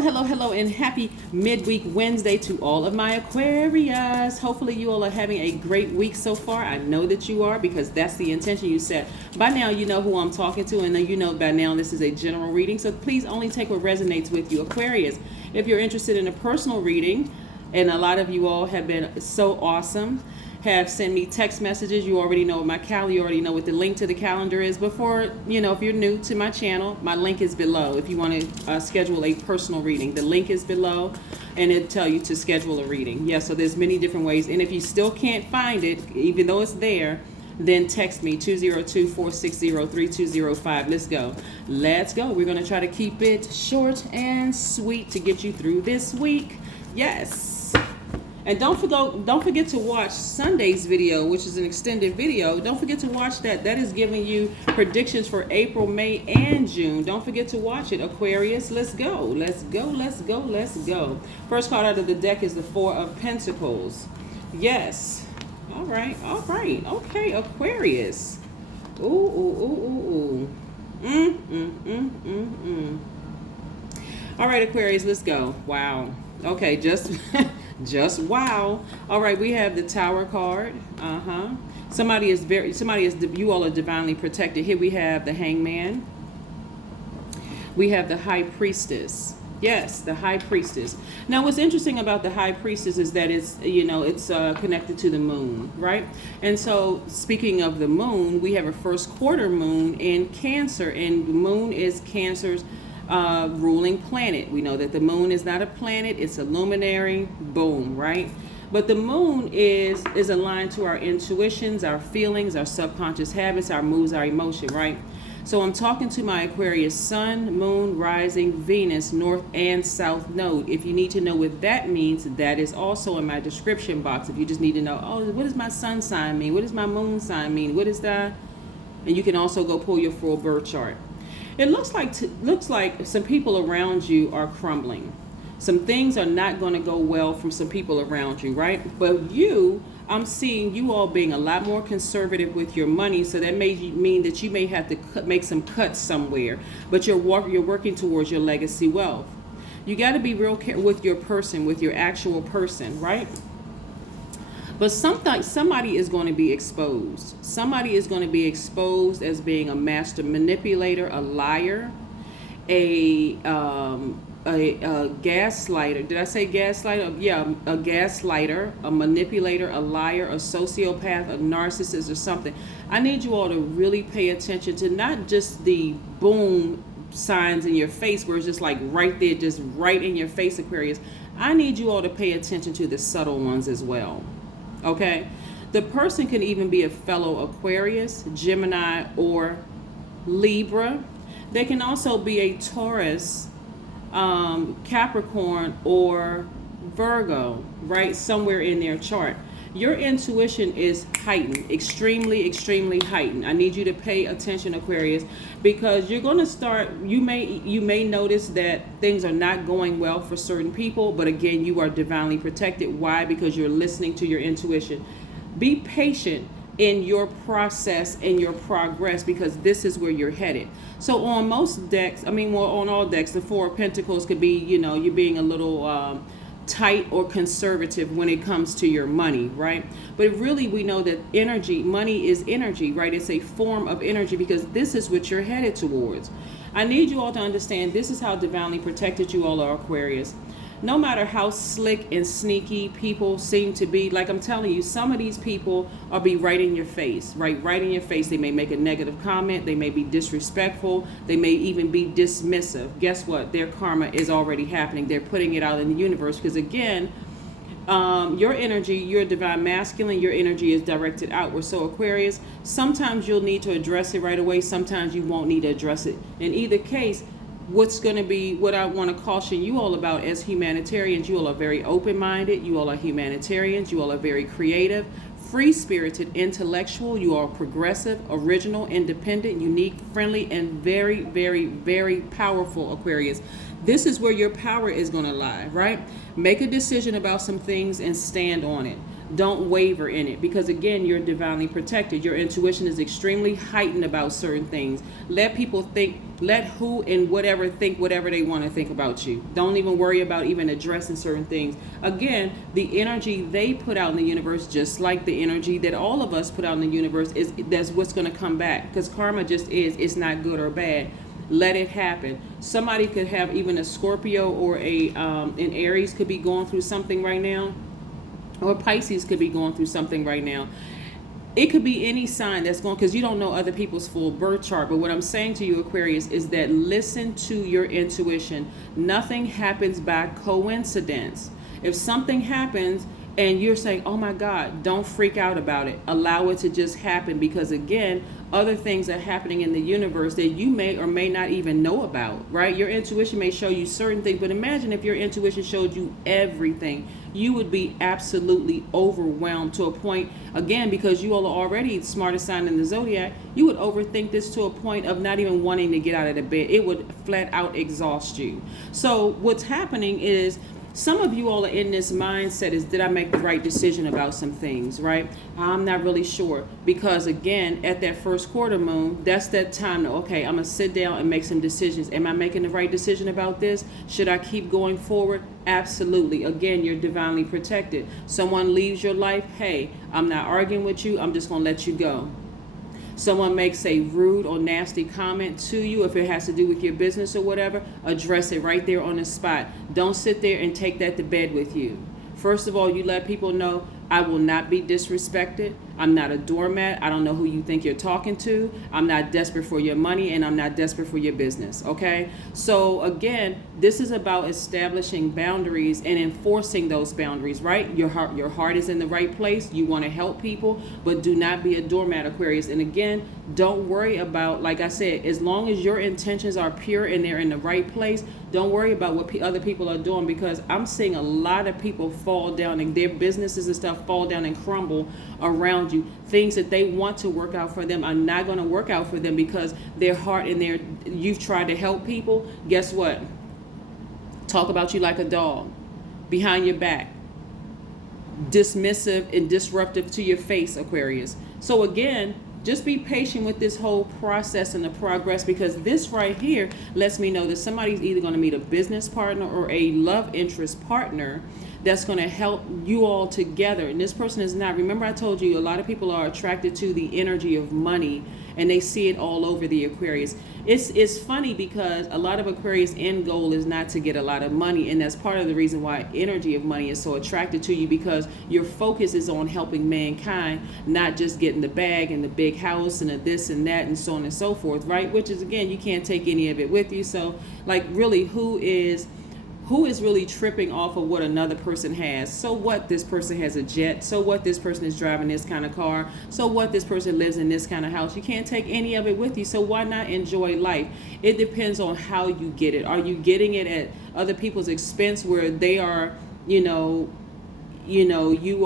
Hello, and happy midweek Wednesday to all of my Aquarius. Hopefully you all are having a great week so far. I know that you are, because that's the intention you set. By now you know who I'm talking to, and you know by now this is a general reading, so please only take what resonates with you, Aquarius. If you're interested in a personal reading, and a lot of you all have been so awesome, have sent me text messages. You already know what my calendar, you already know what the link to the calendar is. Before, if you're new to my channel, my link is below. If you want to schedule a personal reading, the link is below, and it'll tell you to schedule a reading. Yeah, so there's many different ways. And if you still can't find it, even though it's there, then text me 202-460-3205. Let's go. We're going to try to keep it short and sweet to get you through this week. Yes. And don't forget to watch Sunday's video, which is an extended video. Don't forget to watch that. That is giving you predictions for April, May, and June. Don't forget to watch it, Aquarius. Let's go. Let's go. Let's go. Let's go. First card out of the deck is the Four of Pentacles. Yes. All right. All right. Okay, Aquarius. Ooh. All right, Aquarius, let's go. Wow. Okay, just wow. All right, we have the Tower card. You all are divinely protected. Here we have the Hangman. We have the High Priestess. Yes, the High Priestess. Now, what's interesting about the High Priestess is that it's connected to the moon, right? And so, speaking of the moon, we have a first quarter moon in Cancer, and the moon is Cancer's ruling planet. We know that the moon is not a planet, it's a luminary. Boom, right? But the moon is aligned to our intuitions, our feelings, our subconscious habits, our moods, our emotion, right? So I'm talking to my Aquarius sun, moon, rising, Venus, north and south node. If you need to know what that means, that is also in my description box. If you just need to know, what does my sun sign mean? What does my moon sign mean? What is that? And you can also go pull your full birth chart. It looks like some people around you are crumbling. Some things are not going to go well from some people around you, right? But I'm seeing you all being a lot more conservative with your money, so that may mean that you may have to make some cuts somewhere, but you're working towards your legacy wealth. You got to be real careful with your person, with your actual person, right? But somebody is going to be exposed. Somebody is going to be exposed as being a master manipulator, a liar, a gaslighter. Did I say gaslighter? Yeah, a gaslighter, a manipulator, a liar, a sociopath, a narcissist, or something. I need you all to really pay attention to not just the boom signs in your face, where it's just like right there, just right in your face, Aquarius. I need you all to pay attention to the subtle ones as well. Okay, the person can even be a fellow Aquarius, Gemini, or Libra. They can also be a Taurus, Capricorn, or Virgo, right? Somewhere in their chart. Your intuition is heightened, extremely heightened. I need you to pay attention, Aquarius, because you're going to start, you may notice that things are not going well for certain people, but again, you are divinely protected. Why? Because you're listening to your intuition. Be patient in your process and your progress, because this is where you're headed. So on most decks, on all decks, the Four of Pentacles could be, you're being a little tight or conservative when it comes to your money, right? But really, we know that money is energy, right? It's a form of energy, because this is what you're headed towards. I need you all to understand this is how divinely protected you all are, Aquarius. No matter how slick and sneaky people seem to be, like I'm telling you, some of these people will be right in your face, right in your face. They may make a negative comment. They may be disrespectful. They may even be dismissive. Guess what? Their karma is already happening. They're putting it out in the universe, because again, your energy, your divine masculine, your energy is directed outward. So Aquarius, sometimes you'll need to address it right away. Sometimes you won't need to address it. In either case, what I want to caution you all about as humanitarians, you all are very open-minded, you all are humanitarians, you all are very creative, free-spirited, intellectual, you are progressive, original, independent, unique, friendly, and very, very, very powerful, Aquarius. This is where your power is going to lie, right? Make a decision about some things and stand on it. Don't waver in it, because again, you're divinely protected. Your intuition is extremely heightened about certain things. Let people think Let who and whatever think whatever they want to think about you. Don't even worry about even addressing certain things. Again, the energy they put out in the universe, just like the energy that all of us put out in the universe, that's what's going to come back. Because karma just is. It's not good or bad. Let it happen. Somebody could have even a Scorpio or an Aries could be going through something right now, or Pisces could be going through something right now. It could be any sign that's going, because you don't know other people's full birth chart. But what I'm saying to you, Aquarius, is that listen to your intuition. Nothing happens by coincidence. If something happens and you're saying, oh my God, don't freak out about it. Allow it to just happen, because again, other things are happening in the universe that you may or may not even know about, right? Your intuition may show you certain things, but imagine if your intuition showed you everything. You would be absolutely overwhelmed to a point, again, because you all are already the smartest sign in the Zodiac, you would overthink this to a point of not even wanting to get out of the bed. It would flat out exhaust you. So what's happening is, some of you all are in this mindset is, did I make the right decision about some things, right? I'm not really sure, because again, at that first quarter moon, that's that time to, okay, I'm going to sit down and make some decisions. Am I making the right decision about this? Should I keep going forward? Absolutely. Again, you're divinely protected. Someone leaves your life. Hey, I'm not arguing with you. I'm just going to let you go. Someone makes a rude or nasty comment to you, if it has to do with your business or whatever, address it right there on the spot. Don't sit there and take that to bed with you. First of all, you let people know, I will not be disrespected. I'm not a doormat. I don't know who you think you're talking to. I'm not desperate for your money, and I'm not desperate for your business, okay? So again, this is about establishing boundaries and enforcing those boundaries, right? Your heart is in the right place. You want to help people, but do not be a doormat, Aquarius. And again, don't worry about, like I said, as long as your intentions are pure and they're in the right place, don't worry about what other people are doing, because I'm seeing a lot of people fall down and their businesses and stuff fall down and crumble around you. Things that they want to work out for them are not going to work out for them, because their heart and you've tried to help people. Guess what? Talk about you like a dog, behind your back, dismissive and disruptive to your face, Aquarius. So again, just be patient with this whole process and the progress, because this right here lets me know that somebody's either going to meet a business partner or a love interest partner that's going to help you all together. And this person is not, remember I told you a lot of people are attracted to the energy of money, and they see it all over the Aquarius. It's funny, because a lot of Aquarius end goal is not to get a lot of money, and that's part of the reason why energy of money is so attracted to you, because your focus is on helping mankind, not just getting the bag and the big house and the this and that and so on and so forth, right? Which is, again, you can't take any of it with you. So like, really, who is really tripping off of what another person has? So what, this person has a jet? So what, this person is driving this kind of car? So what, this person lives in this kind of house? You can't take any of it with you. So why not enjoy life? It depends on how you get it. Are you getting it at other people's expense, where they are, you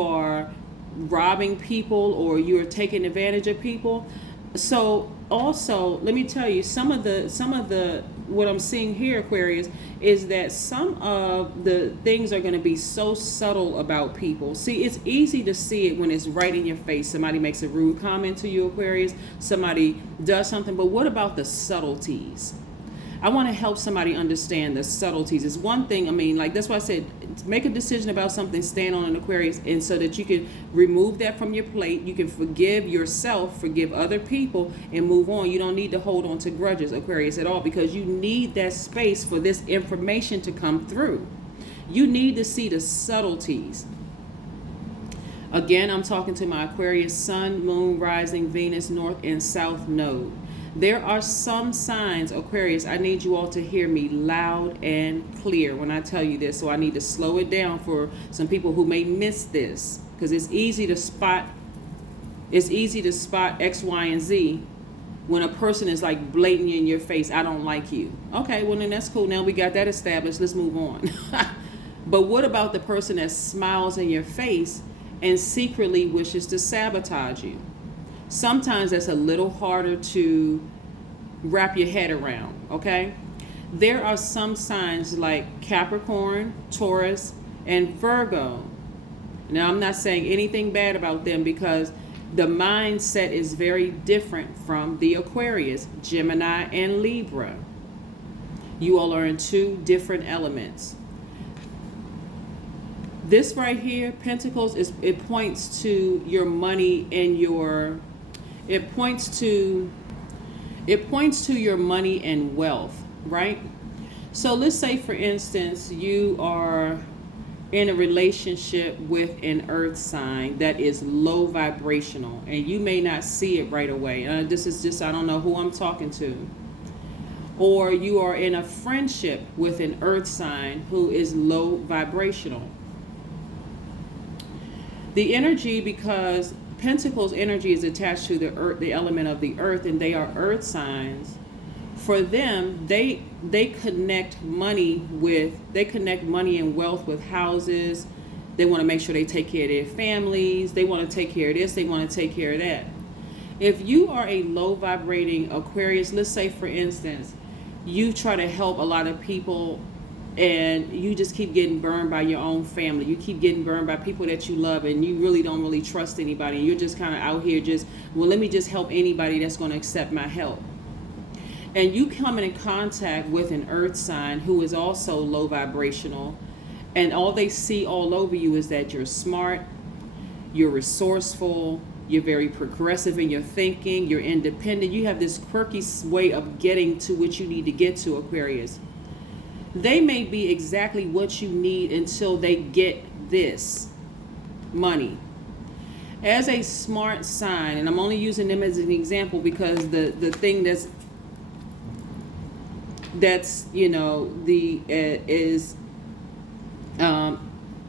are robbing people, or you are taking advantage of people? So also, let me tell you, some of the what I'm seeing here, Aquarius, is that some of the things are going to be so subtle about people. See, it's easy to see it when it's right in your face. Somebody makes a rude comment to you, Aquarius. Somebody does something. But what about the subtleties? I want to help somebody understand the subtleties. It's one thing, I mean, like, that's why I said, make a decision about something, stand on an Aquarius, and so that you can remove that from your plate. You can forgive yourself, forgive other people, and move on. You don't need to hold on to grudges, Aquarius, at all, because you need that space for this information to come through. You need to see the subtleties. Again, I'm talking to my Aquarius sun, moon, rising, Venus, north and south node. There are some signs, Aquarius, I need you all to hear me loud and clear when I tell you this. So I need to slow it down for some people who may miss this, because it's easy to spot X, Y, and Z when a person is like blatantly in your face, I don't like you. Okay, well then that's cool. Now we got that established. Let's move on. But what about the person that smiles in your face and secretly wishes to sabotage you? Sometimes that's a little harder to wrap your head around, okay? There are some signs like Capricorn, Taurus, and Virgo. Now, I'm not saying anything bad about them, because The mindset is very different from the Aquarius, Gemini, and Libra. You all are in two different elements. This right here, Pentacles, it points to your money and your, it points to your money and wealth, right? So let's say, for instance, you are in a relationship with an earth sign that is low vibrational, and you may not see it right away. This is just, I don't know who I'm talking to. Or you are in a friendship with an earth sign who is low vibrational. The energy, because Pentacles energy is attached to the earth, the element of the earth, and they are earth signs. For them, they connect money and wealth with houses. They want to make sure they take care of their families. They want to take care of this. They want to take care of that. If you are a low vibrating Aquarius, let's say, for instance, you try to help a lot of people and you just keep getting burned by your own family. You keep getting burned by people that you love, and you really don't really trust anybody. And you're just kind of out here just, well, let me just help anybody that's going to accept my help. And you come in contact with an earth sign who is also low vibrational, and all they see all over you is that you're smart, you're resourceful, you're very progressive in your thinking, you're independent. You have this quirky way of getting to what you need to get to, Aquarius. They may be exactly what you need until they get this money. As a smart sign, and I'm only using them as an example because the thing that's you know, the is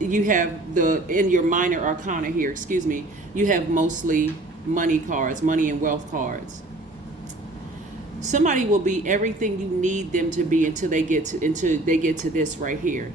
you have the, in your minor arcana here, excuse me, you have mostly money cards, money and wealth cards. Somebody will be everything you need them to be until they get to this right here.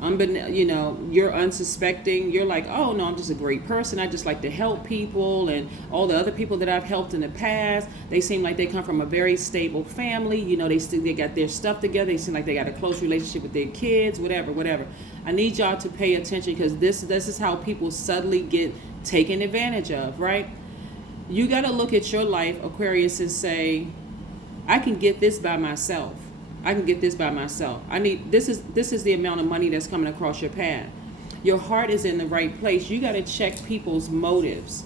You know, you're unsuspecting. You're like, oh no, I'm just a great person. I just like to help people, and all the other people that I've helped in the past, they seem like they come from a very stable family. You know, they got their stuff together. They seem like they got a close relationship with their kids, whatever. I need y'all to pay attention, because this is how people subtly get taken advantage of, right? You got to look at your life, Aquarius, and say, I can get this by myself. I can get this by myself. This is the amount of money that's coming across your path. Your heart is in the right place. You got to check people's motives.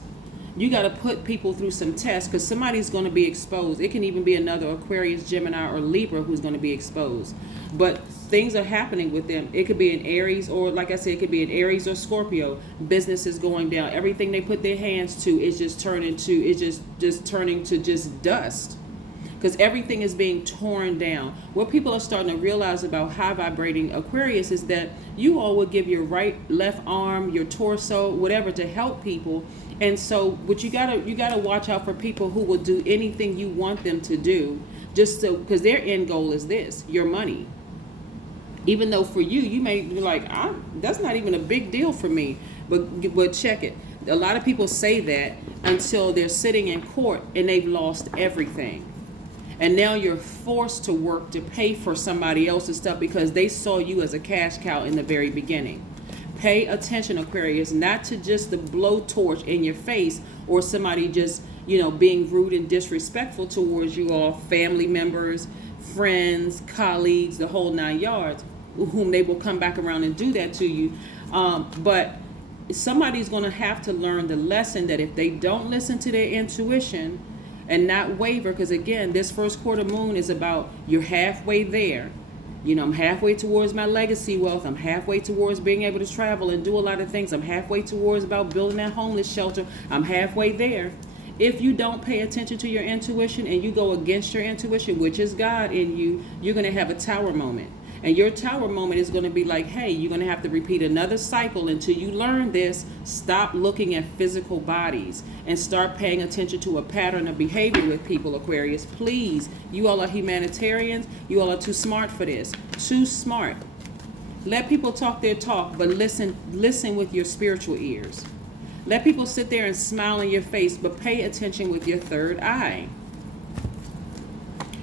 You got to put people through some tests, because somebody's going to be exposed. It can even be another Aquarius, Gemini, or Libra who's going to be exposed. But things are happening with them. It could be an Aries, or like I said, it could be an Aries or Scorpio. Business is going down. Everything they put their hands to is just turning to just dust. Because everything is being torn down. What people are starting to realize about high vibrating Aquarius is that you all will give your right, left arm, your torso, whatever, to help people. And so, but you gotta watch out for people who will do anything you want them to do, just so, because their end goal is this, your money. Even though for you, you may be like, that's not even a big deal for me. But check it. A lot of people say that until they're sitting in court and they've lost everything. And now you're forced to work to pay for somebody else's stuff because they saw you as a cash cow in the very beginning. Pay attention, Aquarius, not to just the blowtorch in your face, or somebody just, you know, being rude and disrespectful towards you all, family members, friends, colleagues, the whole 9 yards, whom they will come back around and do that to you. But somebody's going to have to learn the lesson that if they don't listen to their intuition and not waver, because again, this first quarter moon is about, you're halfway there. You know, I'm halfway towards my legacy wealth. I'm halfway towards being able to travel and do a lot of things. I'm halfway towards about building that homeless shelter. I'm halfway there. If you don't pay attention to your intuition and you go against your intuition, which is God in you, you're going to have a tower moment. And your tower moment is going to be like, hey, you're going to have to repeat another cycle until you learn this. Stop looking at physical bodies and start paying attention to a pattern of behavior with people, Aquarius. Please, you all are humanitarians. You all are too smart for this. Too smart. Let people talk their talk, but listen with your spiritual ears. Let people sit there and smile in your face, but pay attention with your third eye.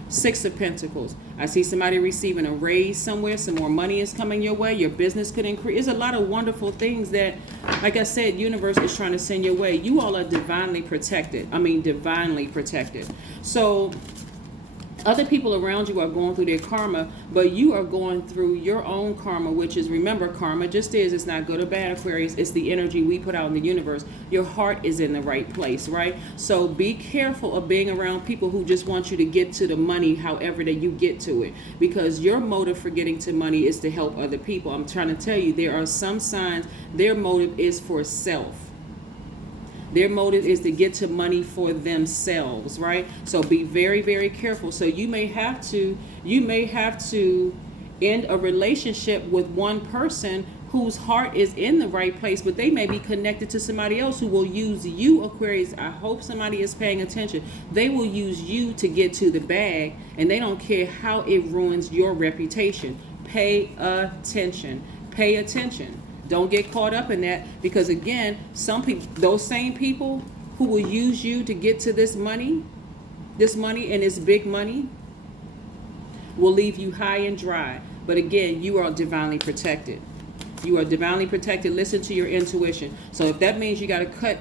6 of Pentacles. I see somebody receiving a raise somewhere. Some more money is coming your way. Your business could increase. There's a lot of wonderful things that, like I said, universe is trying to send your way. You all are divinely protected. I mean, divinely protected. So other people around you are going through their karma, but you are going through your own karma, which is, remember, karma just is. It's not good or bad, Aquarius. It's the energy we put out in the universe. Your heart is in the right place, right? So be careful of being around people who just want you to get to the money however that you get to it, because your motive for getting to money is to help other people. I'm trying to tell you, there are some signs their motive is for self. Their motive is to get to money for themselves, right? So be very, very careful. So you may have to end a relationship with one person whose heart is in the right place, but they may be connected to somebody else who will use you, Aquarius. I hope somebody is paying attention. They will use you to get to the bag, and they don't care how it ruins your reputation. Pay attention. Pay attention. Don't get caught up in that, because again, some people, those same people who will use you to get to this money and this big money, will leave you high and dry. But again, you are divinely protected. You are divinely protected. Listen to your intuition. So if that means you got to cut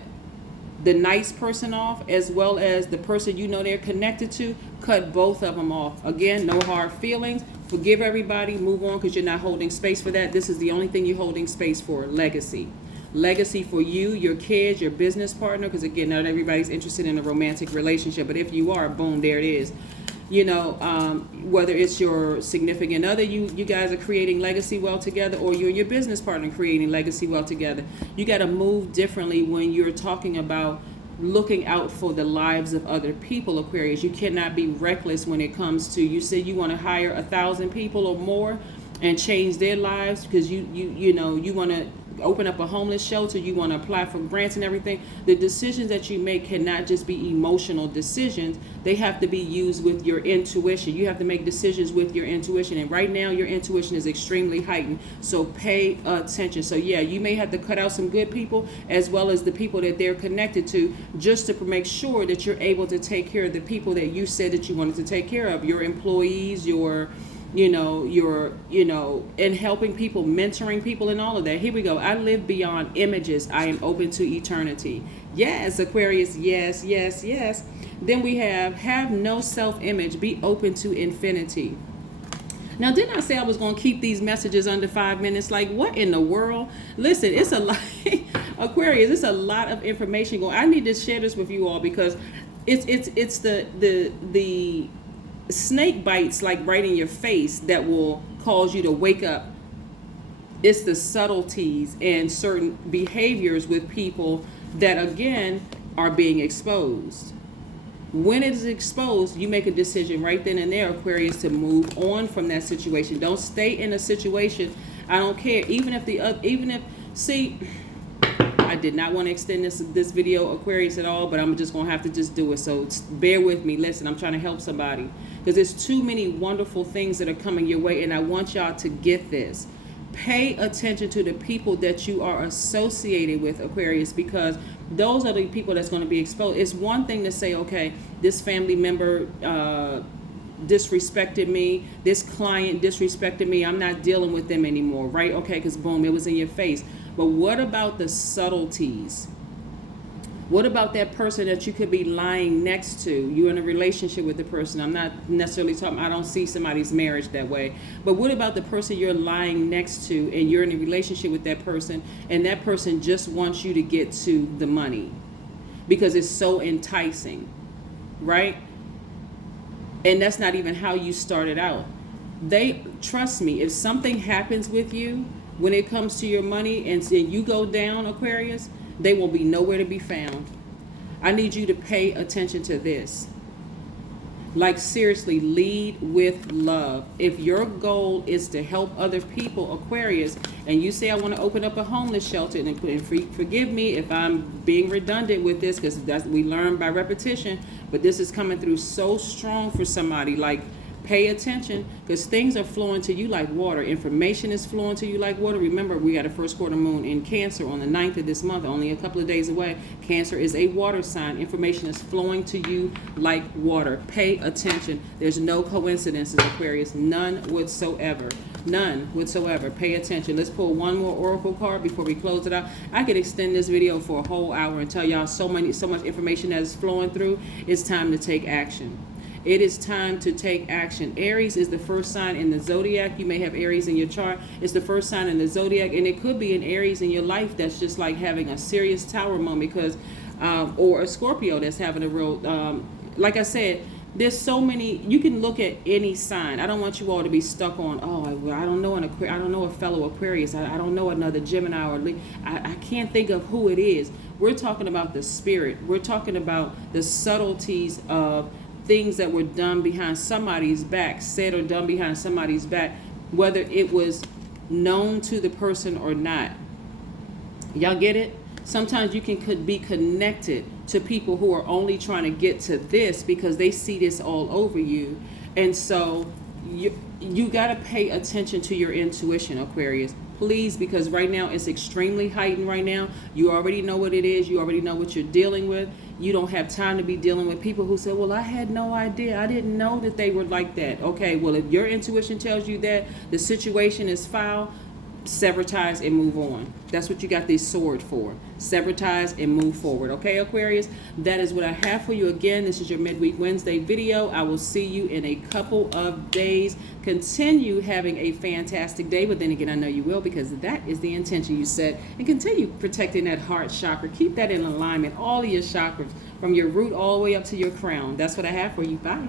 the nice person off as well as the person you know they're connected to, cut both of them off. Again, no hard feelings. Forgive everybody, move on, because you're not holding space for that. This is the only thing you're holding space for, legacy. Legacy for you, your kids, your business partner, because again, not everybody's interested in a romantic relationship, but if you are, boom, there it is. You know, whether it's your significant other, you guys are creating legacy well together, or you and your business partner creating legacy well together. You got to move differently when you're talking about looking out for the lives of other people, Aquarius. You cannot be reckless when it comes to, you said you want to hire 1,000 people or more and change their lives because you know you want to open up a homeless shelter, you want to apply for grants and everything. The decisions that you make cannot just be emotional decisions. They have to be used with your intuition. You have to make decisions with your intuition, and right now your intuition is extremely heightened, so pay attention. So yeah, you may have to cut out some good people as well as the people that they're connected to, just to make sure that you're able to take care of the people that you said that you wanted to take care of, your employees, your and helping people, mentoring people, and all of that. Here we go. I live beyond images. I am open to eternity. Yes, Aquarius. Yes, yes, yes. Then we have no self-image. Be open to infinity. Now, didn't I say I was going to keep these messages under 5 minutes? Like, what in the world? Listen, it's a lot. Aquarius, it's a lot of information going. I need to share this with you all because it's the snake bites like right in your face that will cause you to wake up. It's the subtleties and certain behaviors with people that again are being exposed. When it is exposed, you make a decision right then and there, Aquarius, to move on from that situation. Don't stay in a situation. I don't care, see, I did not want to extend this video, Aquarius, at all, but I'm just going to have to just do it. So bear with me. Listen, I'm trying to help somebody because there's too many wonderful things that are coming your way, and I want y'all to get this. Pay attention to the people that you are associated with, Aquarius, because those are the people that's going to be exposed. It's one thing to say, okay, this family member disrespected me, this client disrespected me, I'm not dealing with them anymore, right? Okay, because boom, it was in your face. But what about the subtleties? What about that person that you could be lying next to? You're in a relationship with the person. I'm not necessarily talking, I don't see somebody's marriage that way. But what about the person you're lying next to and you're in a relationship with that person and that person just wants you to get to the money because it's so enticing, right? And that's not even how you started out. Trust me, if something happens with you when it comes to your money and you go down, Aquarius, they will be nowhere to be found. I need you to pay attention to this. Like seriously, lead with love. If your goal is to help other people, Aquarius, and you say, I want to open up a homeless shelter, and forgive me if I'm being redundant with this, because we learn by repetition, but this is coming through so strong for somebody. Like, Pay attention, because things are flowing to you like water. Information is flowing to you like water. Remember, we got a first quarter moon in Cancer on the 9th of this month, only a couple of days away. Cancer is a water sign. Information is flowing to you like water. Pay attention. There's no coincidences, Aquarius. None whatsoever. None whatsoever. Pay attention. Let's pull one more oracle card before we close it out. I could extend this video for a whole hour and tell y'all so much information that is flowing through. It's time to take action. It is time to take action. Aries is the first sign in the Zodiac. You may have Aries in your chart. It's the first sign in the Zodiac, and it could be an Aries in your life that's just like having a serious tower moment, because, or a Scorpio that's having a real, like I said, there's so many. You can look at any sign. I don't want you all to be stuck on, I don't know I don't know a fellow Aquarius. I don't know another Gemini or I can't think of who it is. We're talking about the spirit. We're talking about the subtleties of things that were done behind somebody's back, said or done behind somebody's back, whether it was known to the person or not. Y'all get it? Sometimes you could be connected to people who are only trying to get to this because they see this all over you. And so you got to pay attention to your intuition, Aquarius. Please, because right now it's extremely heightened right now. You already know what it is. You already know what you're dealing with. You don't have time to be dealing with people who say, well, I had no idea. I didn't know that they were like that. Okay, well, if your intuition tells you that the situation is foul, sever ties and move on. That's what you got this sword for. Sever ties and move forward. Okay, Aquarius? That is what I have for you. Again, this is your Midweek Wednesday video. I will see you in a couple of days. Continue having a fantastic day, but then again, I know you will, because that is the intention you set. And continue protecting that heart chakra. Keep that in alignment, all of your chakras, from your root all the way up to your crown. That's what I have for you. Bye.